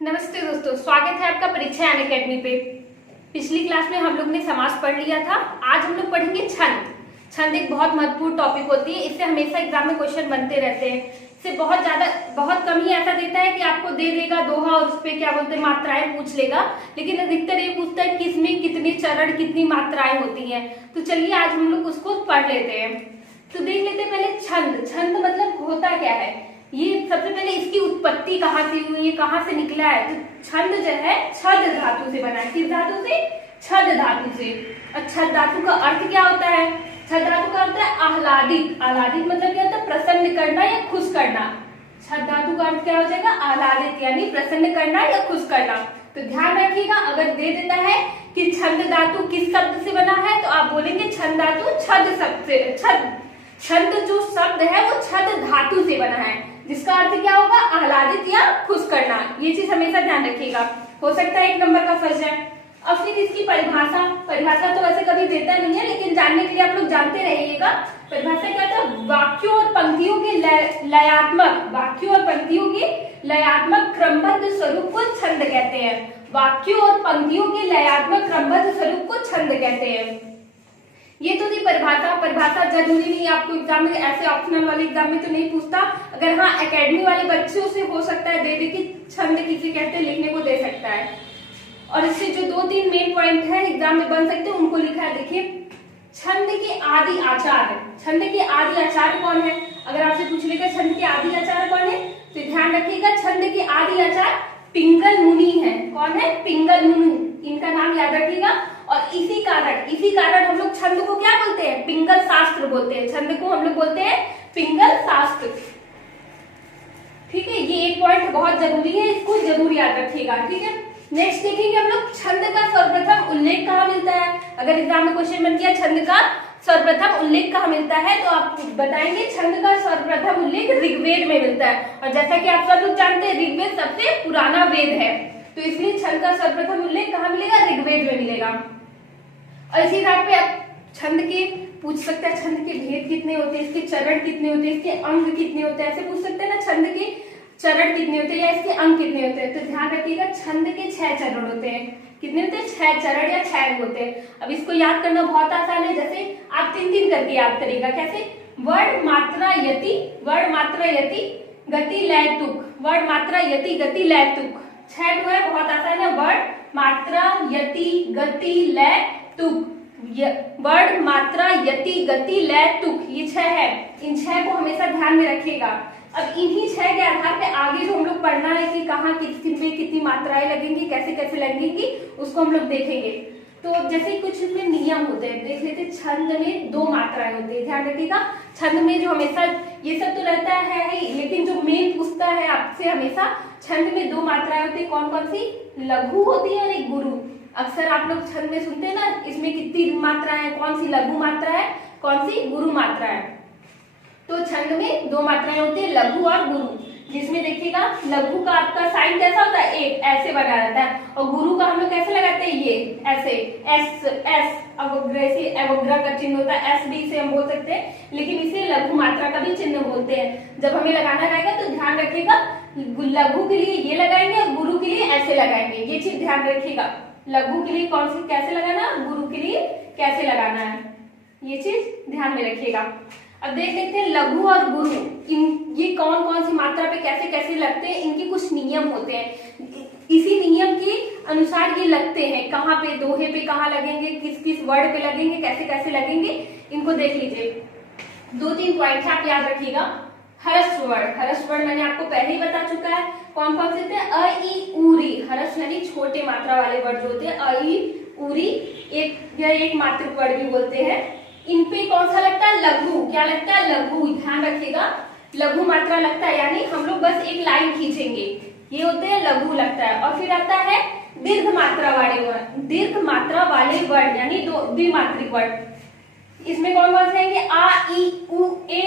नमस्ते दोस्तों, स्वागत है आपका परीक्षा यान अकेडमी पे। पिछली क्लास में हम लोग ने समास पढ़ लिया था। आज हम लोग पढ़ेंगे छंद। छंद एक बहुत महत्वपूर्ण टॉपिक होती है। इससे हमेशा एग्जाम में क्वेश्चन बनते रहते हैं। इससे बहुत कम ही ऐसा देता है कि आपको दे देगा दोहा और उस पे क्या बोलते हैं मात्राएं पूछ लेगा, लेकिन अधिकतर ये पूछता है कि इसमें कितने चरण कितनी मात्राएं होती हैं। तो चलिए आज हम लोग उसको पढ़ लेते हैं। तो देख लेते हैं पहले छंद। छंद मतलब होता क्या है, ये सबसे पहले इसकी उत्पत्ति कहाँ से हुई है, कहाँ से निकला है। तो छंद जो है छद धातु से बना है। किस धातु से? छद धातु से। और छद धातु का अर्थ क्या होता है? छद धातु का अर्थ है आह्लादित। आह्लादित मतलब क्या होता है? प्रसन्न करना या खुश करना। छद धातु का अर्थ क्या हो जाएगा? आह्लादित यानी प्रसन्न करना या खुश करना। तो ध्यान रखिएगा, अगर दे देता है कि छंद धातु किस शब्द से बना है तो आप बोलेंगे छंद धातु छद शब्द से। छंद जो शब्द है वो छद धातु से बना है, जिसका अर्थ क्या होगा? आह्लादित या खुश करना। ये चीज हमेशा ध्यान रखिएगा। हो सकता है 1 नंबर का फर्ज है। अब फिर इसकी परिभाषा तो वैसे कभी देता नहीं है, लेकिन जानने के लिए आप लोग जानते रहिएगा। परिभाषा क्या होता है? वाक्यों और पंक्तियों के लयात्मक क्रमबद्ध स्वरूप को छंद कहते हैं। वाक्यों और पंक्तियों के लयात्मक क्रमबद्ध स्वरूप को छंद कहते हैं। ये तो थी परिभाषा। परिभाषा जरूरी नहीं आपको एग्जाम में, ऐसे ऑप्शनल वाले एग्जाम में तो नहीं पूछता। अगर हाँ एकेडमी वाले बच्चों से हो सकता है दे दे कि छंद किसे कहते हैं, लिखने को दे सकता है। और इससे जो 2-3 मेन पॉइंट है एग्जाम में बन सकते हैं उनको लिखा है। देखिए, छंद के आदि आचार्य। छंद के आदि आचार्य कौन है? अगर आपसे पूछ लेगा छंद के आदि आचार्य कौन है, तो ध्यान रखिएगा छंद के आदि आचार्य पिंगल मुनि है। कौन है? पिंगल मुनि। इनका नाम याद रखिएगा। और इसी कारण हम लोग छंद को क्या बोलते हैं? पिंगल शास्त्र बोलते हैं। छंद को हम लोग बोलते हैं पिंगल शास्त्र। ठीक है, ये एक पॉइंट बहुत जरूरी है, इसको जरूर याद रखिएगा। ठीक है, नेक्स्ट देखेंगे हम लोग छंद का सर्वप्रथम उल्लेख कहाँ मिलता है। अगर एग्जाम में क्वेश्चन बन गया छंद का सर्वप्रथम उल्लेख कहाँ मिलता है, तो आप बताएंगे छंद का सर्वप्रथम उल्लेख ऋग्वेद में मिलता है। और जैसा कि आप सब लोग जानते हैं ऋग्वेद सबसे पुराना वेद है, तो इसलिए छंद का सर्वप्रथम उल्लेख कहाँ मिलेगा? ऋग्वेद में मिलेगा। और इसी बात पे आप छंद के पूछ सकते हैं, छंद के भेद कितने होते हैं, इसके चरण कितने होते हैं, इसके अंग कितने होते हैं, ऐसे पूछ सकते हैं ना। छंद के चरण कितने होते हैं या इसके अंग कितने होते हैं, तो ध्यान रखिएगा छंद के 6 चरण होते हैं। कितने होते हैं? 6 चरण या 6 अंग होते हैं। अब इसको याद करना बहुत आसान है, जैसे आप 3-3 करके याद करिएगा। कैसे? वर्ण मात्रा यति गति लय तुक। वर्ण मात्रा यति गति लय तुक 6 है, बहुत आसान है। वर्ण मात्रा यति गति लय तुक। वर्ण मात्रा यति गति लय तुक, ये 6 है। इन 6 को हमेशा ध्यान में रखिएगा। अब इन्हीं 6 के आधार पे आगे जो हम लोग पढ़ना है कि कहाँ कितनी मात्राएं लगेंगी, कैसे कैसे लगेंगी, उसको हम लोग देखेंगे। तो जैसे कुछ इसमें नियम होते हैं, देख लेते। छंद में 2 मात्राएं होती है, ध्यान रखिएगा। छंद में जो हमेशा ये सब तो रहता है ही, लेकिन जो मेन पूछता है आपसे हमेशा छंद में 2 मात्राएं होती है। कौन कौन सी? लघु होती है और एक गुरु। अक्सर आप लोग छंद में सुनते हैं ना, इसमें कितनी मात्रा है, कौन सी लघु मात्रा है, कौन सी गुरु मात्रा है। तो छंद में 2 मात्राएं होती है, लघु और गुरु। जिसमें देखिएगा लघु का आपका साइन कैसा होता है? एक ऐसे बना रहता है। और गुरु का हम लोग कैसे लगाते हैं? ये ऐसे एस अवग्रह का चिन्ह होता है। एस डी से हम बोल सकते हैं, लेकिन इसे लघु मात्रा का भी चिन्ह बोलते हैं। जब हमें लगाना रहेगा तो ध्यान रखिएगा, लघु के लिए ये लगाएंगे और गुरु के लिए ऐसे लगाएंगे। ये चीज ध्यान रखिएगा। लघु के लिए कौन सी कैसे लगाना, गुरु के लिए कैसे लगाना है, ये चीज ध्यान में रखिएगा। अब देख लेते हैं लघु और गुरु ये कौन कौन सी मात्रा पे कैसे कैसे लगते हैं। इनके कुछ नियम होते हैं, इसी नियम के अनुसार ये लगते हैं। कहाँ पे? दोहे पे कहाँ लगेंगे, किस किस वर्ड पे लगेंगे, कैसे कैसे लगेंगे, इनको देख लीजिए। 2-3 पॉइंट आप याद रखिएगा। हर्ष वर्ण मैंने आपको पहले ही बता चुका है। कौन कौन से थे? अ ई उरी। हर्ष यानी छोटे मात्रा वाले वर्ड जो होते हैं, अ ई उरी, एक मात्रिक वर्ड भी बोलते हैं। इन पे कौन सा लगता है? लघु। क्या लगता है? लघु। ध्यान रखिएगा, लघु मात्रा लगता है, यानी हम लोग बस एक लाइन खींचेंगे, ये होते हैं लघु लगता है। और फिर आता है दीर्घ मात्रा वाले वर्ड यानी द्विमात्रिक वर्ड। इसमें कौन कौन से आएंगे? आ ई उ ए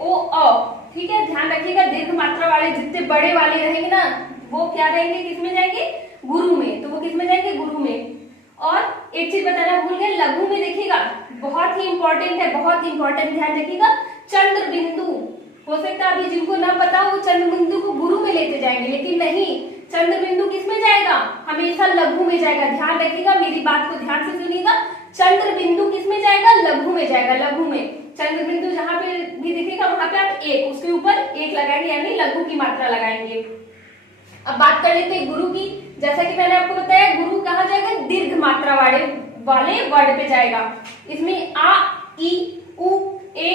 ओ अ। ठीक है, ध्यान रखिएगा। दीर्घ मात्रा वाले जितने बड़े वाले रहेंगे ना, वो क्या रहेंगे? किसमें जाएंगे? गुरु में। तो वो किसमें जाएंगे? गुरु में। और एक चीज बताना भूल गए, लघु में देखिएगा बहुत ही इंपॉर्टेंट है, बहुत इंपॉर्टेंट, ध्यान रखिएगा। चंद्र बिंदु। हो सकता है अभी जिनको ना पता हो चंद्र बिंदु को गुरु में लेते जाएंगे, लेकिन नहीं, चंद्र हमेशा लघु में जाएगा, ध्यान रखिएगा, मेरी बात को ध्यान से सुनिएगा। चंद्र बिंदु किस में जाएगा? लघु में जाएगा, लघु में। चंद्र बिंदु जहां पे भी दिखेगा वहां पे आप एक, उसके ऊपर एक लगाएंगे, यानी लघु की मात्रा लगाएंगे। अब बात कर लेते हैं गुरु की। जैसा कि मैंने आपको बताया, गुरु कहाँ जाएगा? दीर्घ मात्रा वाले वर्ड पे जाएगा। इसमें आ, ई, उ, ए,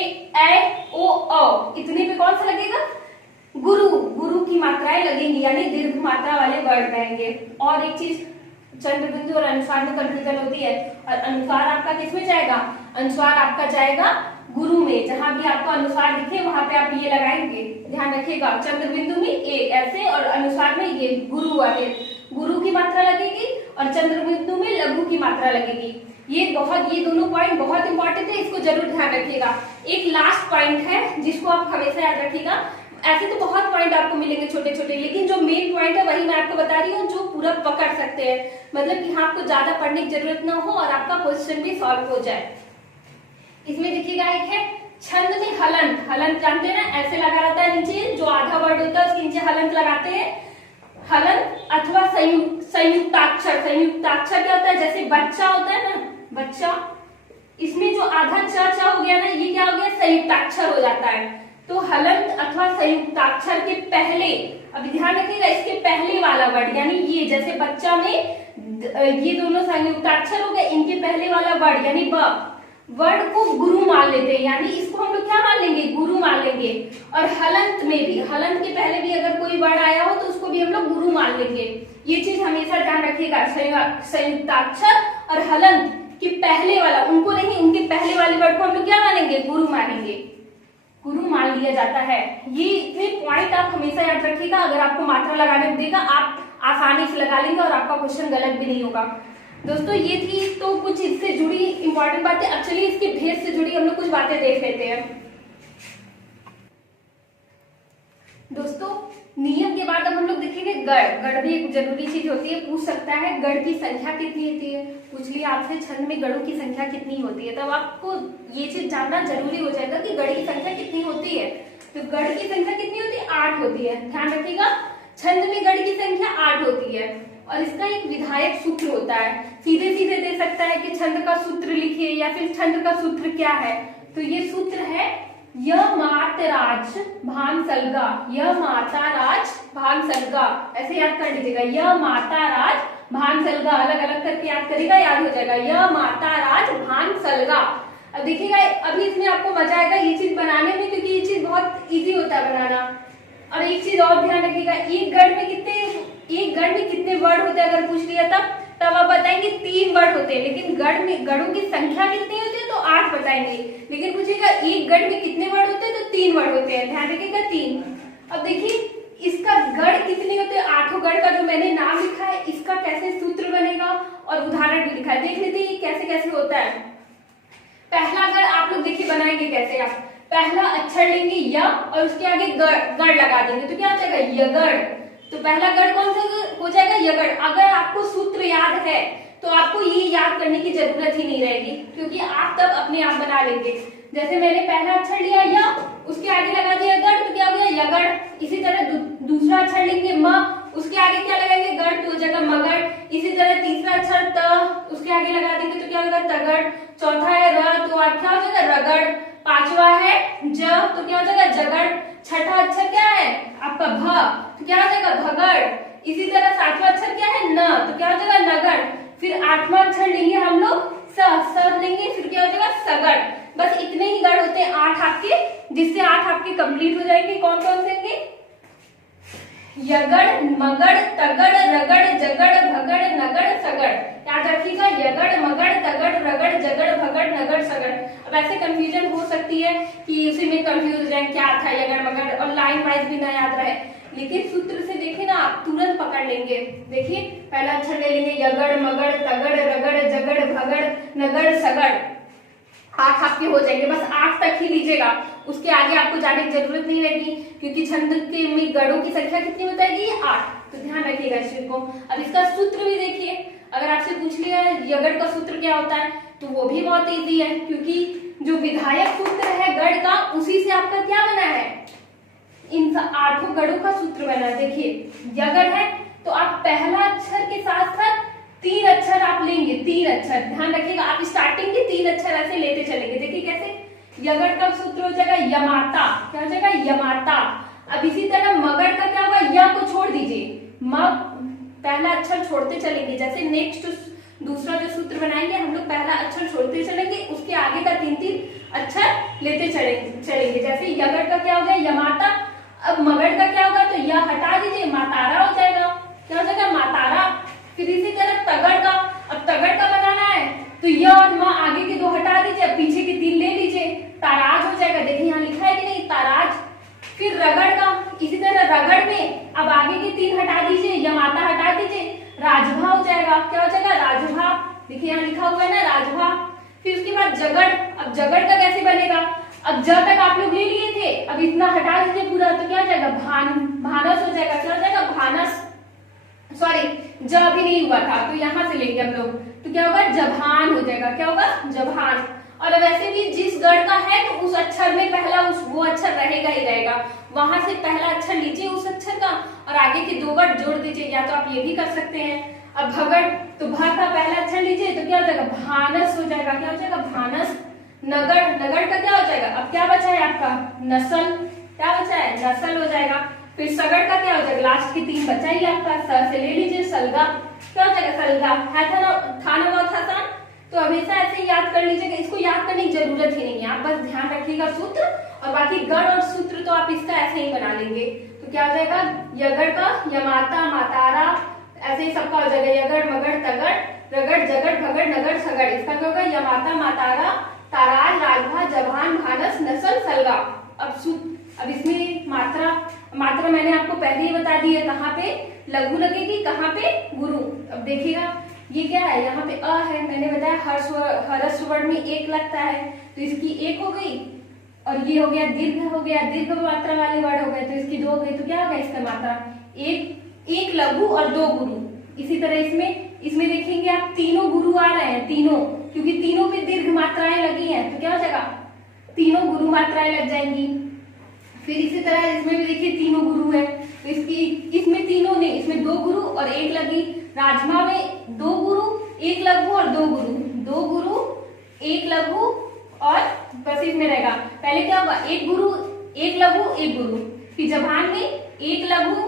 ओ, औ इतने पे कौन सा लगेगा? गुरु। गुरु की मात्राएं लगेंगी, यानी दीर्घ मात्रा वाले वर्ड रहेंगे। और एक चीज, चंद्र बिंदु और अनुस्वार में कंफ्यूजन होती है, और अनुस्वार आपका किसमें जाएगा? अनुस्वार आपका जाएगा गुरु में। जहां भी आपको अनुस्वार दिखे वहां पे आप ये लगाएंगे, ध्यान रखिएगा। चंद्र बिंदु में एक ऐसे, और अनुस्वार में ये गुरु वाले, गुरु की मात्रा लगेगी, और चंद्र बिंदु में लघु की मात्रा लगेगी। ये दोनों पॉइंट बहुत इंपॉर्टेंट है, इसको जरूर ध्यान रखिएगा। एक लास्ट पॉइंट है जिसको आप हमेशा याद रखिएगा। ऐसे तो बहुत पॉइंट आपको मिलेंगे छोटे छोटे, लेकिन जो मेन पॉइंट है वही मैं आपको बता रही हूँ, जो पूरा पकड़ सकते हैं, मतलब कि आपको ज्यादा पढ़ने की जरूरत ना हो और आपका क्वेश्चन भी सॉल्व हो जाए। इसमें देखिएगा, एक है छंद में हलंत। हलंत जानते हैं ना, ऐसे लगा रहता है नीचे, जो आधा वर्ड होता है उसके नीचे हलंत लगाते हैं। हलंत अथवा संयुक्ताक्षर। संयुक्ताक्षर क्या होता है? जैसे बच्चा होता है ना, बच्चा, इसमें जो आधा च हो गया ना, ये क्या हो गया? संयुक्ताक्षर हो जाता है। तो हलंत अथवा संयुक्ताक्षर के पहले, अभी ध्यान रखिएगा, इसके पहले वाला वर्ड, यानी ये जैसे बच्चा में ये दोनों संयुक्ताक्षर हो गए, इनके पहले वाला वर्ड यानी ब वर्ड को गुरु मान लेते हैं, यानी इसको हम लोग क्या मान लेंगे? गुरु मान लेंगे। और हलंत में भी, हलंत के पहले भी अगर कोई वर्ड आया हो तो उसको भी हम लोग गुरु मान लेंगे। ये चीज हमेशा ध्यान रखिएगा। संयुक्ताक्षर और हलंत के पहले वाला, उनको नहीं, उनके पहले वाले वर्ड को हम लोग क्या मानेंगे? गुरु मानेंगे, गुरु मान लिया जाता है। ये इतने पॉइंट आप हमेशा याद रखिएगा। अगर आपको मात्रा लगाने देगा, आप आसानी से लगा लेंगे और आपका क्वेश्चन गलत भी नहीं होगा। दोस्तों, ये थी तो कुछ इससे जुड़ी इंपॉर्टेंट बातें। अब चलिए इसके भेद से जुड़ी हम लोग कुछ बातें देख लेते हैं। दोस्तों, नियम के बाद अब हम लोग देखेंगे गढ़। गढ़ भी एक जरूरी चीज होती है, पूछ सकता है गढ़ की संख्या कितनी होती है। पूछ लिया आपसे छंद में गढ़ों की संख्या कितनी होती है, तब आपको ये चीज जानना जरूरी हो जाएगा कि गढ़ की संख्या कितनी होती है। तो गढ़ की संख्या कितनी होती है? 8 होती है, ध्यान रखिएगा। छंद में गढ़ की संख्या 8 होती है, और इसका एक विधायक सूत्र होता है। सीधे सीधे दे सकता है कि छंद का सूत्र लिखिए, या फिर छंद का सूत्र क्या है। तो ये सूत्र है य मातराज भान सलगा। य माताराज भान सलगा, ऐसे याद कर लीजिएगा। य माताराज भान सलगा, अलग अलग करके याद करेगा, याद हो जाएगा। य माताराज भान सलगा। अब देखिएगा, अभी इसमें आपको मजा आएगा ये चीज बनाने में, क्योंकि ये चीज बहुत इजी होता है बनाना। और एक चीज और ध्यान रखिएगा, एक गढ़ में कितने वर्ड होते हैं अगर पूछ लिया तब आप बताएंगे 3 वर्ड होते हैं। लेकिन गढ़ों की संख्या कितनी होती है? तो 8 बताएंगे। लेकिन पूछेगा एक गढ़ में कितने वर्ड होते हैं? तो 3 वर्ड होते हैं, ध्यान रखिएगा 3। अब देखिए, इसका गढ़ कितने होते हैं? 8 गढ़ का जो मैंने नाम लिखा है, इसका कैसे सूत्र बनेगा और उदाहरण भी लिखा है, देख लेते हैं कैसे कैसे होता है। पहला गढ़ आप लोग देखिए बनाएंगे कैसे। आप पहला अक्षर लेंगे य, और उसके आगे गढ़ लगा देंगे, तो क्या हो जाएगा? यगढ़। तो पहला गढ़ कौन सा हो जाएगा? यगढ़। अगर आपको सूत्र याद है तो आपको ये याद करने की जरूरत ही नहीं रहेगी, क्योंकि आप तब अपने आप बना लेंगे। जैसे मैंने पहला अक्षर लिया य, उसके आगे लगा दिया गढ़, तो क्या हो गया? यगढ़। इसी तरह दूसरा अक्षर लेंगे म, उसके आगे क्या लगाएंगे? गढ़, तो हो जाएगा मगढ़। इसी तरह तीसरा अक्षर त, उसके आगे लगा देंगे, तो क्या होगा? तगड़। चौथा है र, तो क्या हो जाएगा? रगड़। पांचवा है ज, तो क्या हो जाएगा? जगड़। छठा अक्षर क्या है आपका? भ, तो क्या हो जाएगा? भगड़। इसी तरह 7वां अक्षर क्या है? न, तो क्या हो जाएगा? नगड़। फिर 8वां अक्षर लेंगे हम लोग स लेंगे, फिर क्या हो जाएगा? सगड़। बस इतने ही गढ़ होते हैं 8 आपके, जिससे 8 आपके कंप्लीट हो जाएंगे। कौन कौन से होंगे? यगड़, मगड़, तगड़, रगड़, जगड़, भगड़, नगड़, सगड़। याद रखिएगा, यगड़, मगड़, तगड़, रगड़, जगड़, भगड़, नगड़, सगड़। अब ऐसे कंफ्यूजन हो सकती है कि उसी में कंफ्यूज हो जाए क्या था यगड़ मगड़, और लाइन वाइज भी ना याद रहे, लेकिन सूत्र से देखे ना आप तुरंत पकड़ लेंगे। देखिए, पहला अक्षर ले लेंगे यगड़, मगड़, तगड़, रगड़, जगड़, भगड़, नगड़, सगड़। 8 आपके हो जाएंगे, बस 8 तक ही लीजिएगा, उसके आगे आपको जाने की जरूरत नहीं रहेगी, क्योंकि छंद के में गढ़ों की संख्या कितनी बताएगी? 8। तो ध्यान रखिएगा इस चीज को। अब इसका सूत्र भी देखिए, अगर आपसे पूछ लिया यगड़ का सूत्र क्या होता है, तो वो भी बहुत इजी है, क्योंकि जो विधायक सूत्र है गढ़ का, उसी से आपका क्या बना है? इन 8 गढ़ों का सूत्र बना। देखिए, यगड़ है तो आप पहला अक्षर के तीन अक्षर आप लेंगे, तीन अक्षर ध्यान रखिएगा, आप स्टार्टिंग के तीन अक्षर ऐसे लेते चलेंगे। देखिए कैसे, यगड़ का सूत्र हो जाएगा यमाता, क्या हो जाएगा यमाता। अब इसी तरह मगड़ का क्या होगा, य को छोड़ दीजिए, पहला अक्षर छोड़ते चलेंगे। जैसे नेक्स्ट दूसरा जो सूत्र बनाएंगे हम लोग पहला अक्षर छोड़ते चलेंगे, उसके आगे का तीन तीन अक्षर लेते चलेंगे। जैसे यगड़ का क्या हो गया यमाता, अब मगड़ का क्या होगा, तो यह हटा दीजिए, मातारा हो जाएगा, क्या हो जाएगा मातारा। फिर इसी तरह तगड़ का, अब तगड़ का बनाना है तो य और म आगे के दो हटा दीजिए, पीछे के तीन ले लीजिए, ताराज हो जाएगा। देखिए यहाँ लिखा है कि नहीं, ताराज। फिर रगड़ का, इसी तरह रगड़ में अब आगे के तीन हटा दीजिए, यमाता हटा दीजिए, राजभा हो जाएगा, क्या हो जाएगा राजभा। देखिए यहाँ लिखा हुआ है ना राजभा। फिर उसके बाद जगड़, अब जगड़ का कैसे बनेगा, अब ज तक आप लोग ले लिए थे, अब इतना हटा दीजिए पूरा, तो क्या हो जाएगा भानस हो जाएगा, क्या हो जाएगा भानस। सॉरी ज भी नहीं हुआ था तो यहाँ से लेंगे हम लोग, तो क्या होगा जभान हो जाएगा, क्या होगा जभान। और वैसे भी जिस गढ़ का है तो उस अक्षर में पहला वो अक्षर रहेगा ही रहेगा, वहां से पहला अक्षर लीजिए उस अक्षर का और आगे के दो गढ़ जोड़ दीजिए, या तो आप ये भी कर सकते हैं। अब भगड़, तो भ का पहला अक्षर लीजिए तो क्या हो जाएगा भानस हो जाएगा, क्या हो जाएगा भानस। नगड़, नगड़ का क्या हो जाएगा, अब क्या बचा है आपका नसल, क्या बचा है नसल हो जाएगा। फिर सगड़ का क्या हो जाएगा, लास्ट की तीन बचा ही आपका, स से ले लीजिए सलगा, क्या हो जाएगा सलगा। है था ना बहुत आसान, तो हमेशा ऐसे याद कर लीजिएगा, इसको याद करने की जरूरत ही नहीं है, आप बस ध्यान रखिएगा सूत्र, और बाकी गढ़ और सूत्र तो आप इसका ऐसे ही बना लेंगे। तो क्या हो जाएगा यगड़ का यमाता मातारा, ऐसे ही सबका हो जाएगा यगड़ मगड़ तगड़ रगड़ जगड़ भगड़ नगड़ सगड़, इसका क्या होगा यमाता मातारा ताराज राजभा जभान भानस नसल सलगा। अब इसमें मात्रा मैंने आपको पहले ही बता दी है, कहाँ पे लघु लगेगी कहाँ पे गुरु। अब देखिएगा ये क्या है, यहाँ पे अ है, मैंने बताया हर्ष वर्ण में एक लगता है तो इसकी एक हो गई, और ये हो गया दीर्घ हो गया, दीर्घ मात्रा वाले वर्ड हो गए तो इसकी दो हो गई, तो क्या हो गया इसका मात्रा एक लघु और दो गुरु। इसी तरह इसमें देखेंगे आप तीनों गुरु आ रहे हैं, तीनों, क्योंकि तीनों पे दीर्घ मात्राएं लगी हैं तो क्या हो जाएगा तीनों गुरु मात्राएं लग जाएंगी। फिर इसी तरह इसमें भी देखिए तीनों गुरु है तो इसमें तीनों नहीं, इसमें दो गुरु और एक लगी। राजमा में दो गुरु एक लघु और दो गुरु, दो गुरु एक लघु, और बस इसमें रहेगा पहले क्या होगा एक गुरु एक लघु एक गुरु। फिर जबान में एक लघु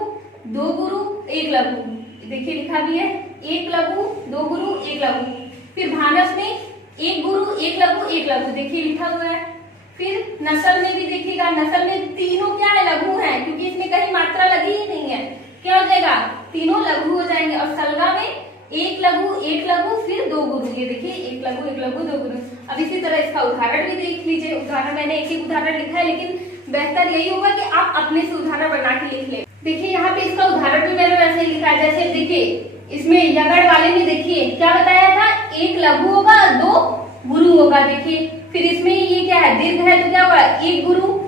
दो गुरु एक लघु, देखिए लिखा भी है एक लघु दो गुरु एक लघु। फिर भानस में एक गुरु एक लघु एक लघु, देखिए लिखा हुआ है। फिर नसल में भी देखिएगा, नसल में तीनों क्या है लघु है, क्योंकि इसमें कहीं मात्रा लगी ही नहीं है, क्या हो जाएगा तीनों लघु हो जाएंगे। और सलगा में एक लघु फिर दो गुरु, ये देखिए एक लघु दो गुरु। अब इसी तरह इसका उदाहरण भी देख लीजिए, उदाहरण मैंने एक ही उदाहरण लिखा है, लेकिन बेहतर यही होगा कि आप अपने से उदाहरण बना के लिख ले। देखिए यहाँ पे इसका उदाहरण भी मैंने वैसे ही लिखा है, जैसे देखिए इसमें यगड़ वाले में देखिए क्या बताया था, एक लघु होगा दो गुरु होगा। देखिए फिर इसमें ये क्या है दीर्घ है तो क्या होगा एक गुरु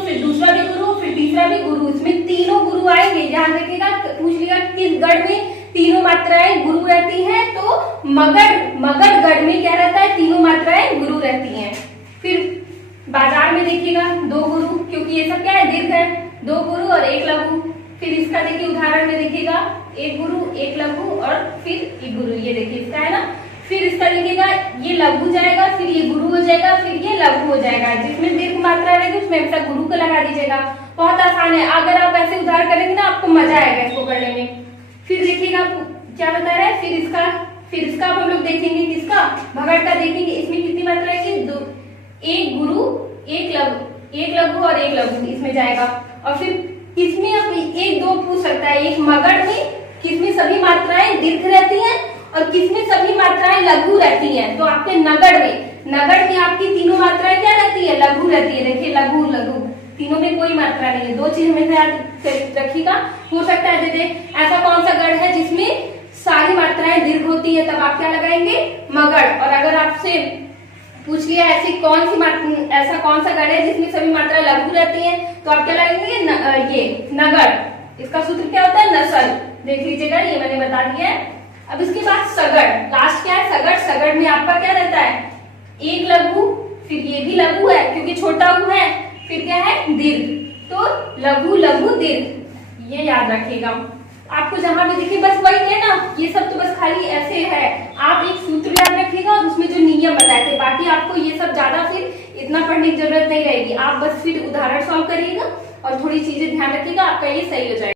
फिर दूसरा भी गुरु फिर तीसरा भी गुरु, इसमें तीनों गुरु आएंगे। ध्यान रखिएगा, पूछ लिया किस गढ़ में तीनों मात्राएं गुरु रहती हैं, तो मगध गढ़ में क्या रहता है तीनों मात्राएं गुरु रहती हैं। फिर बाजार में देखिएगा दो गुरु, क्योंकि ये सब क्या है दीर्घ है, दो गुरु और एक लघु। फिर इसका देखिए उदाहरण में देखिएगा एक गुरु एक लघु और फिर एक गुरु, ये देखिए इसका है ना। फिर इसका देखिएगा ये लघु जाएगा फिर ये गुरु हो जाएगा फिर ये लघु हो जाएगा, जिसमें दीर्घ मात्रा रहेगी उसमें हमेशा गुरु को लगा दीजिएगा। बहुत आसान है, अगर आप ऐसे उदाहरण करेंगे ना आपको मजा आएगा इसको करने में। फिर देखिएगा क्या बता रहा है, फिर इसका हम लोग देखेंगे किसका भगड़ का देखेंगे, इसमें कितनी मात्रा है एक गुरु एक लघु और एक लघु इसमें जाएगा। और फिर इसमें आप एक दो पूछ सकता है, एक मगध में किसमें सभी मात्राएं दीर्घ रहती हैं और किसमें सभी मात्राएं लघु रहती हैं। तो आपके नगढ़ में आपकी तीनों मात्राएं क्या रहती है लघु रहती है। देखिए लघु तीनों में कोई मात्रा नहीं है, दो चीज हमेशा याद रखिएगा। हो सकता है जैसे ऐसा कौन सा गढ़ है जिसमें सारी मात्राएं दीर्घ होती है, तब आप क्या लगाएंगे मगढ़। और अगर आपसे पूछ लिया ऐसा कौन सा गढ़ है जिसमें सभी मात्राएं लघु रहती हैं, तो आप क्या लगाएंगे ये नगढ़। इसका सूत्र क्या होता है नसल, देख लीजिएगा ये मैंने बता दिया है। अब इसके बाद सगड़, लास्ट क्या है सगड़ में आपका क्या रहता है एक लघु फिर ये भी लघु है क्योंकि छोटा उ है, फिर क्या है दीर्घ, तो लघु दीर्घ, ये याद रखिएगा। आपको जहां भी देखिए बस वही है ना, ये सब तो बस आप बस फिर उदाहरण सॉल्व करिएगा और थोड़ी चीजें ध्यान रखिएगा, आपका ये सही हो जाएगा।